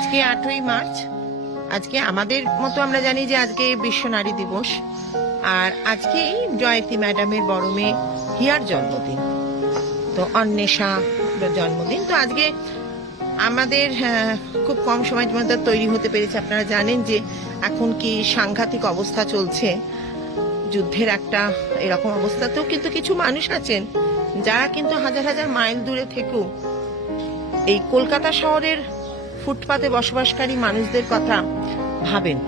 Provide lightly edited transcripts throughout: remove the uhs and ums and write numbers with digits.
আজকে 8ই মার্চ। আজকে আমাদের মতো আমরা জানি যে আজকে বিশ্ব নারী দিবস, আর আজকেই জয়তী ম্যাডামের বড় মেয়ে হিয়ার জন্মদিন, তো অন্বেষা জন্মদিন। তো আজকে আমাদের খুব কম সময়ের মধ্যে তৈরি হতে পেরেছে। আপনারা জানেন যে এখন কি সাংঘাতিক অবস্থা চলছে, যুদ্ধের একটা এরকম অবস্থাতেও কিন্তু কিছু মানুষ আছেন যারা কিন্তু হাজার হাজার মাইল দূরে থেকেও এই কলকাতা শহরের ফুটপাতে বসবাসকারী মানুষদের কথা ভাবেন।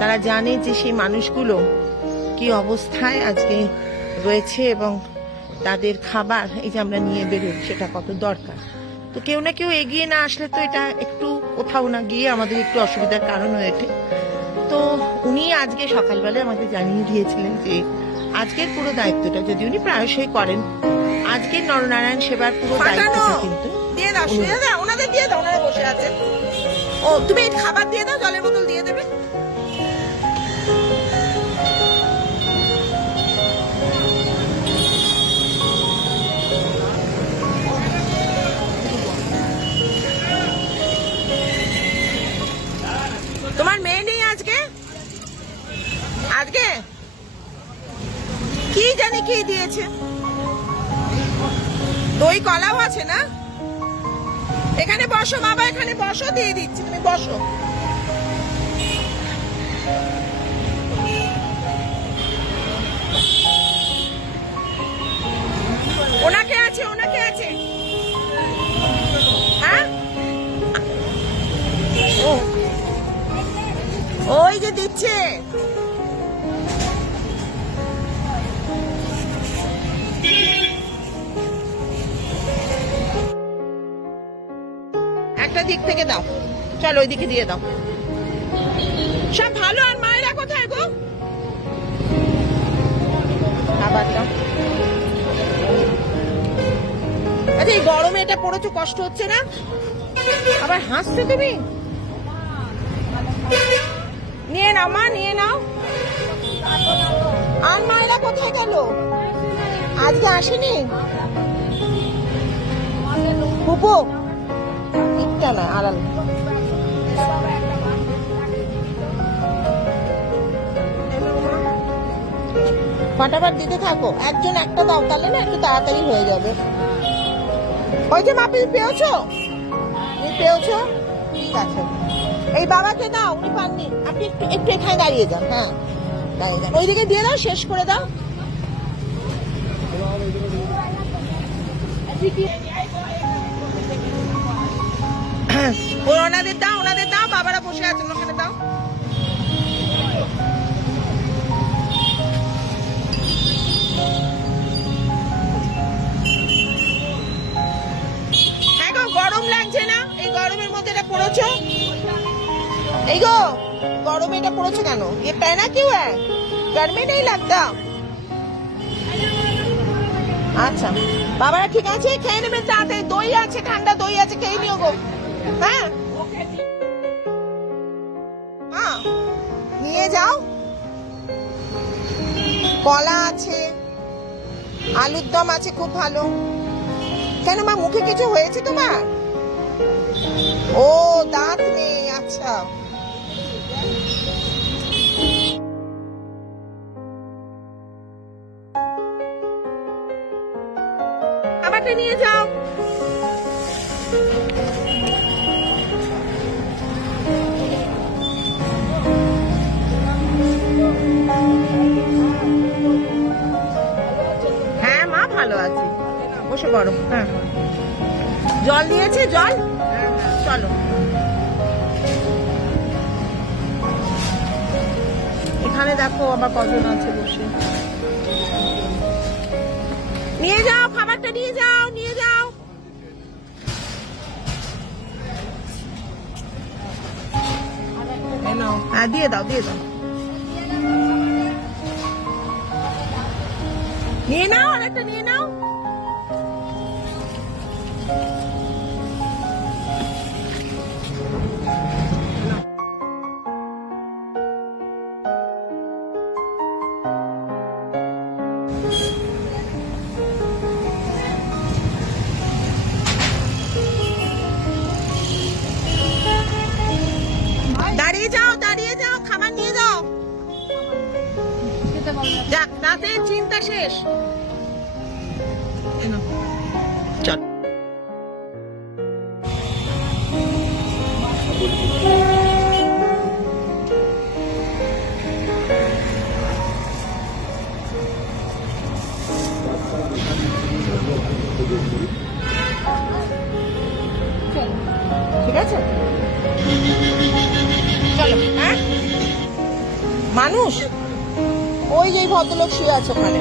তারা জানে যে সেই মানুষগুলো কি অবস্থায় আজকে রয়েছে এবং তাদের খাবার এই যে আমরা নিয়ে বেরোই সেটা কত দরকার। তো কেউ না কেউ এগিয়ে না আসলে তো এটা একটু কোথাও না গিয়ে আমাদের একটু অসুবিধার কারণ হয়ে ওঠে। তো উনি আজকে সকালবেলায় আমাদের জানিয়ে দিয়েছিলেন যে আজকের পুরো দায়িত্বটা, যদি উনি প্রায়শই করেন, আজকের নরনারায়ণ সেবার পুরো দায়িত্বটা কিন্তু দিয়ে দাও, ওনাদের দিয়ে দাও, ওনারা বসে আছেন। ও তুমি খাবার দিয়ে দাও, জলের বোতল দিয়ে দেবে। তোমার মেয়ে নেই আজকে? আজকে কি জানি কি দিয়েছে, দই কলাও আছে না? এখানে বসো বাবা, এখানে বসো, দিয়ে দিচ্ছি, তুমি বসো। ওনাকে আছে, ওনাকে আছে। হ্যাঁ, ও ওই যে দিচ্ছে। একটা দিক থেকে দাও, চলো ওইদিকে দিয়ে দাও। সব ভালো। আর মায়েরা কোথায় গো? আবার দাও। আচ্ছা, এই গরমে এটা পড়েছো, কষ্ট হচ্ছে না? আবার হাসছো তুমি। নিয়ে নাও মা, নিয়ে নাও। আর মায়েরা কোথায় গেল? আজকে আসেনি ফুপু? ইটটা না, আড়াল। ফটাফট দিতে থাকো, একজন একটা দাও, তাহলে না একটু তাড়াতাড়ি হয়ে যাবে। ওই যে মাপি পেয়েছো, পেয়েছো? ঠিক আছে, এই বাবাকে দাও, উনি পাননি। আপনি একটু একটু এখানে দাঁড়িয়ে যান। হ্যাঁ, দাঁড়িয়ে যান, ওইদিকে দিয়ে দাও, শেষ করে দাও। ওনাদের দাও, ওনাদের দাও, বাবারা বসে আছেন ওখানে দাও। হ্যাঁ গো, গরম লাগছে না? এই গরমের মধ্যে এটা পড়েছো? এই গো, গরমে এটা পড়েছো কেন? ये पहना क्यों है? गर्मी नहीं लगता? আচ্ছা বাবারা ঠিক আছে, খেয়ে নেবেন তাড়াতাড়ি। দই আছে, ঠান্ডা দই আছে, খেয়ে নিও গো। হ্যাঁ, নিয়ে যাও। কলা আছে, আলুর দম আছে, খুব ভালো। কেন মা, মুখে কিছু হয়েছে তোমার? ও, দাঁত নেই, আচ্ছা। খাবারটা নিয়ে যাও। হ্যাঁ মা, ভালো আছি, বসে পড়ো। হ্যাঁ, জল দিয়েছে? জল, চলো। এখানে দেখো আবার কজন আছে বসে। নিয়ে যাও খাবারটা, নিয়ে যাও, নিয়ে যাও। হ্যাঁ, দিয়ে দাও, দিয়ে দাও। নিয়ে নাও, আরেকটা নিয়ে নাও। দিয়ে যাও, খাবার নিয়ে যাও। যাক, রাতে চিন্তা শেষ। চল। ঠিক আছে, চলো। হ্যাঁ, মানুষ ওই যে ভদ্রলোক শুয়ে আছে ওখানে।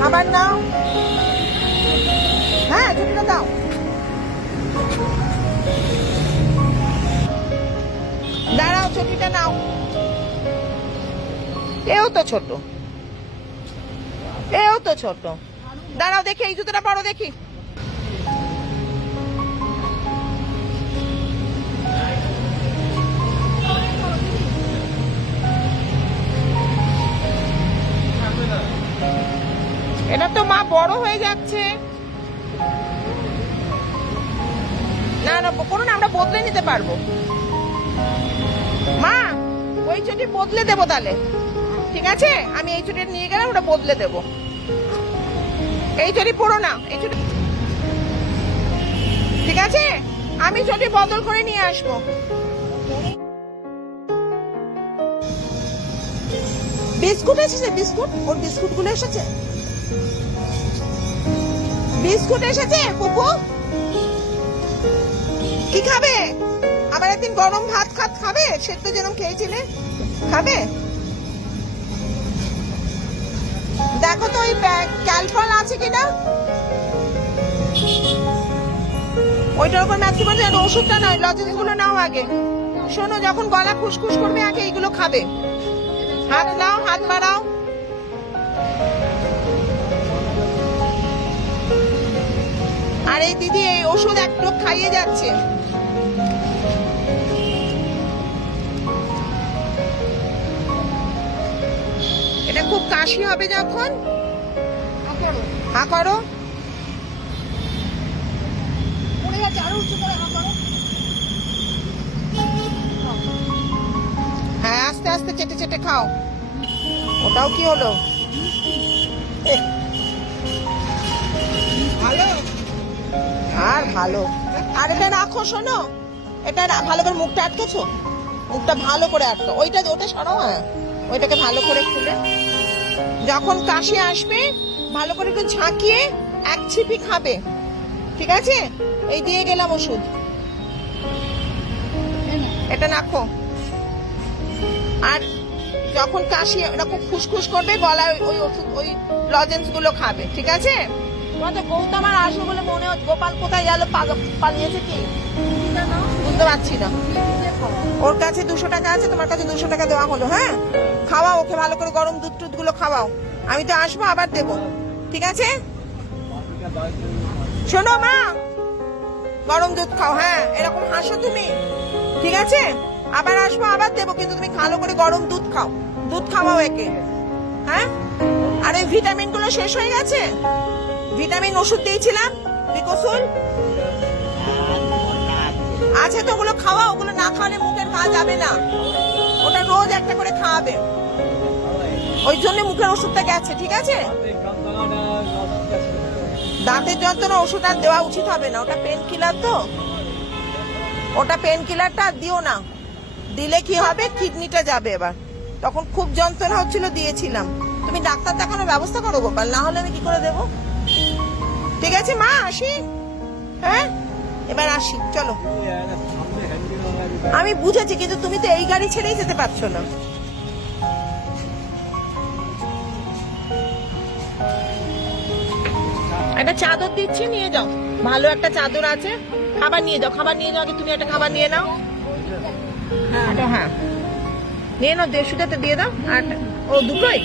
খাবার নাও। হ্যাঁ, ছুটিটা দাও। দাঁড়াও, ছুটিটা নাও। এও তো ছোট, এও তো ছোট। দাঁড়াও দেখি, এই জুতোটা পরো দেখি। এটা তো মা বড় হয়ে যাচ্ছে। না না, কোনো না, আমরা বদলে নিতে পারবো। মা, ওই চটি বদলে দেবো তাহলে। ঠিক আছে, আমি এই চটিটা নিয়ে গেলাম, ওটা বদলে দেবো। এই চটি পরো না, এই চটি। ঠিক আছে, আমি চটি বদল করে নিয়ে আসবো। বিস্কুট এসেছে, বিস্কুট, ওর বিস্কুট গুলো এসেছে। বিস্কুট এসেছে পুপু। কি খাবে? আবার একদিন গরম ভাত খাবে, সেদ্ধ যেরকম খেয়েছিলে খাবে। দেখো তো ওই ক্যালফল আছে কিনা, ওইটার উপর ম্যাক্সিমাম ওষুধটা নয়, লজেন্স গুলো নাও আগে। শোনো, যখন গলা খুশখুশ করবে আগে এইগুলো খাবে। হাত নাও, হাত বাড়াও। আর এই দিদি এই ওষুধ একটু খাইয়ে যাচ্ছে। এটা খুব কাশি হবে যখন। হা করো। হ্যাঁ, আস্তে আস্তে চেটে চেটে খাও। ওটাও কি হলো? ভালো আর ভালো। আর এটা রাখো, শোনো, এটা ভালো করে মুখটা আটকেছো, মুখটা ভালো করে আটকো। ওটা সরাও। হ্যাঁ, ওইটাকে ভালো করে খুলে, যখন কাশি আসবে ভালো করে একটু ঝাঁকিয়ে এক ছিপি খাবে। ঠিক আছে, এই দিয়ে গেলাম ওষুধ, এটা রাখো। আর যখন কাশি এরকম খুশখুশ করবে গলায় ওই ওষুধ, ওই লজেন্স গুলো খাবে। ঠিক আছে? তোমাদের গৌতম আর আসবে বলে মনে হচ্ছে। গোপাল কোথায় গেল? পালিয়েছে কি বুঝতে পারছি না। ওর কাছে 200 টাকা আছে, তোমার কাছে 200 টাকা দেওয়া হলো। হ্যাঁ, খাওয়াও ওকে ভালো করে, গরম দুধ টুধ গুলো খাওয়াও। আমি তো আসবো, আবার দেবো। ঠিক আছে? শোনো মা, গরম দুধ খাও। হ্যাঁ, এরকম হাসো তুমি। ঠিক আছে, আবার আসবো, আবার দেবো, কিন্তু তুমি ভালো করে গরম দুধ খাও। দুধ খাওয়াও একে। হ্যাঁ, আর এই ভিটামিন গুলো শেষ হয়ে গেছে। ভিটামিন ওষুধ দিয়েছিলাম, বিকোসুল আছে তো, ওগুলো খাওয়া। ওগুলো না খাওয়ালে মুখের ঘা যাবে না। ওটা রোজ একটা করে খাওয়াবে, ওই জন্য মুখের ওষুধটা গেছে। ঠিক আছে? দাঁতের যন্ত্রণা ওষুধ আর দেওয়া উচিত হবে না, ওটা পেন কিলার তো। ওটা পেন কিলারটা দিও না, দিলে কি হবে, কিডনিটা যাবে এবার। তখন খুব যন্ত্রণা হচ্ছিল, দিয়েছিলাম। তুমি ডাক্তার দেখানোর ব্যবস্থা করো গোপাল, না হলে আমি কি করে দেবো। ঠিক আছে মা, আসি। হ্যাঁ, এবার আসি, চলো। আমি বুঝেছি, কিন্তু তুমি তো এই গাড়ি ছেড়েই যেতে পারছো না। একটা চাদর দিচ্ছি, নিয়ে যাও। ভালো একটা চাদর আছে, খাবার নিয়ে যাও। খাবার নিয়ে যাও, আগে তুমি একটা খাবার নিয়ে নাও। হ্যাঁ, নিয়ে নাও, 150টাতে দিয়ে দাও। আর ও দুটোই